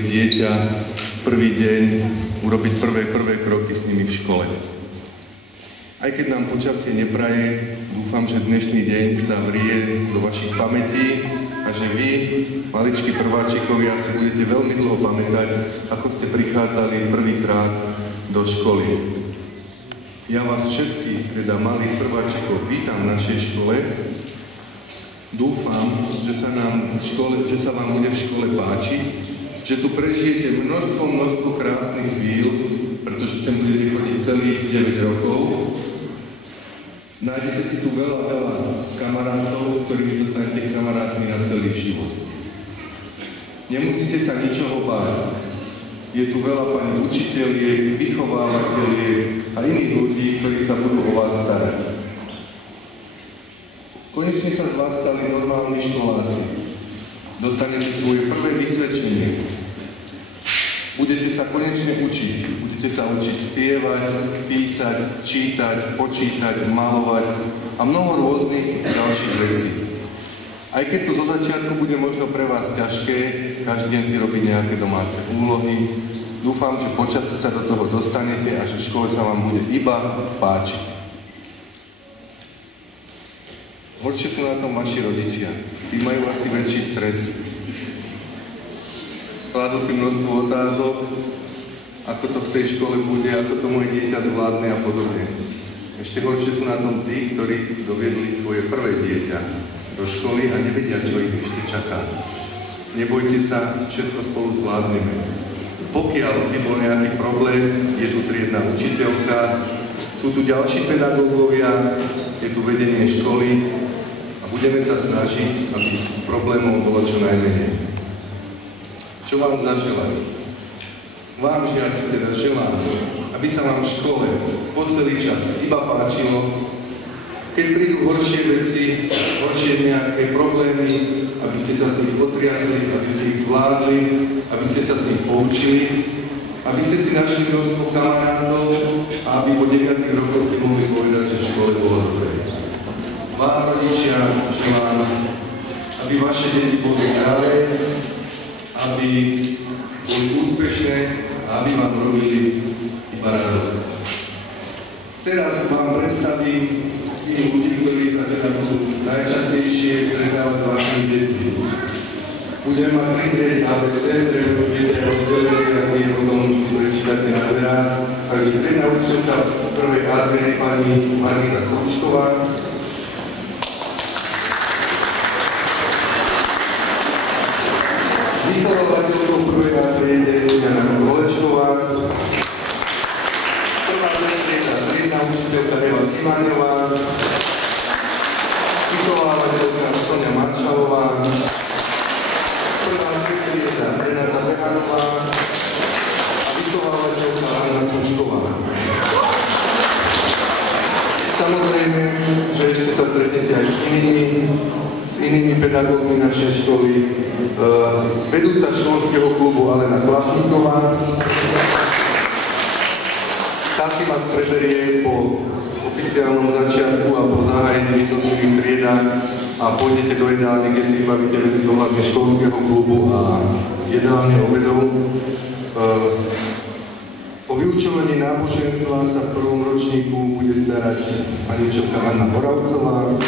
osvojiť dieťa prvý deň, urobiť prvé kroky s nimi v škole. Aj keď nám počasie nepraje, dúfam, že dnešný deň sa vrie do vašich pamätí a že vy, maličkí prváčikovia, si budete veľmi dlho pamätať, ako ste prichádzali prvýkrát do školy. Ja vás všetkých, teda malých prváčikov, vítam v našej škole. Dúfam, že sa vám bude v škole páčiť, že tu prežijete množstvo krásnych chvíľ, pretože sem budete chodiť celých 9 rokov. Nájdete si tu veľa kamarátov, s ktorými zostanete kamarátmi na celý život. Nemusíte sa ničoho báť. Je tu veľa pani učiteľiek, vychovávateľiek a iných ľudí, ktorí sa budú o vás starať. Konečne sa z vás stali normálni školáci. Dostanete svoje prvé vysvedčenie. Budete sa konečne učiť. Budete sa učiť spievať, písať, čítať, počítať, malovať a mnoho rôznych ďalších vecí. Aj keď to zo začiatku bude možno pre vás ťažké, každý deň si robiť nejaké domáce úlohy, dúfam, že počasie sa do toho dostanete a že v škole sa vám bude iba páčiť. Horšie sú na tom vaši rodičia. Tí majú asi väčší stres. Kladú si množstvo otázok, ako to v tej škole bude, ako to moje dieťa zvládne a podobne. Ešte horšie sú na tom tí, ktorí doviedli svoje prvé dieťa do školy a nevedia, čo ich ešte čaká. Nebojte sa, všetko spolu zvládneme. Pokiaľ by bol nejaký problém, je tu triedna učiteľka, sú tu ďalší pedagógovia, je tu vedenie školy a budeme sa snažiť, aby problémov bolo čo najmenej. Čo vám zaželať? Vám, žiaci, teda želám, aby sa vám v škole po celý čas iba páčilo. Keď prídu horšie veci, horšie nejaké problémy, aby ste sa z nich otriasli, aby ste ich zvládli, aby ste sa z nich poučili, aby ste si našli množstvo kamarátov a aby po 9 rokoch ste mohli povedať, že v škole bolo dobre. Vám, rodičia, želám, aby vaše deti boli zdravé, aby boli úspešné a aby vám robili iba radosť. Teraz vám predstavím tých ľudí, ktorí sa teda budú najčastejšie stretávať s vašimi deťmi. Budeme mať 3 triedy ABC, ktoré budete rozdelení, ako je potom si prečítate na dverách. Takže triedna učiteľka prvej A triedy pani Margita Slučková. Vychovávateľkou prvej A triede Jana Kolečková. Prvá trieda, triedna učiteľka Eva Simáňová. Vychovávateľka Sonia Mančalová. Prvá trieda Renata Behanová. A vychovávateľka Anna Slučková. Samozrejme, že ešte sa stretnete aj s inými pedagógmi našej školy. Vedúca školského klubu Alena Klapníková. Tá si vás preberie po oficiálnom začiatku a po zahájení v jednotlivých triedách a pôjdete do jedálne, kde si vybavíte veci ohľadne školského klubu a jedálne obedov. O vyučovanie náboženstva sa v prvom ročníku bude starať pani učiteľka Anna Moravcová.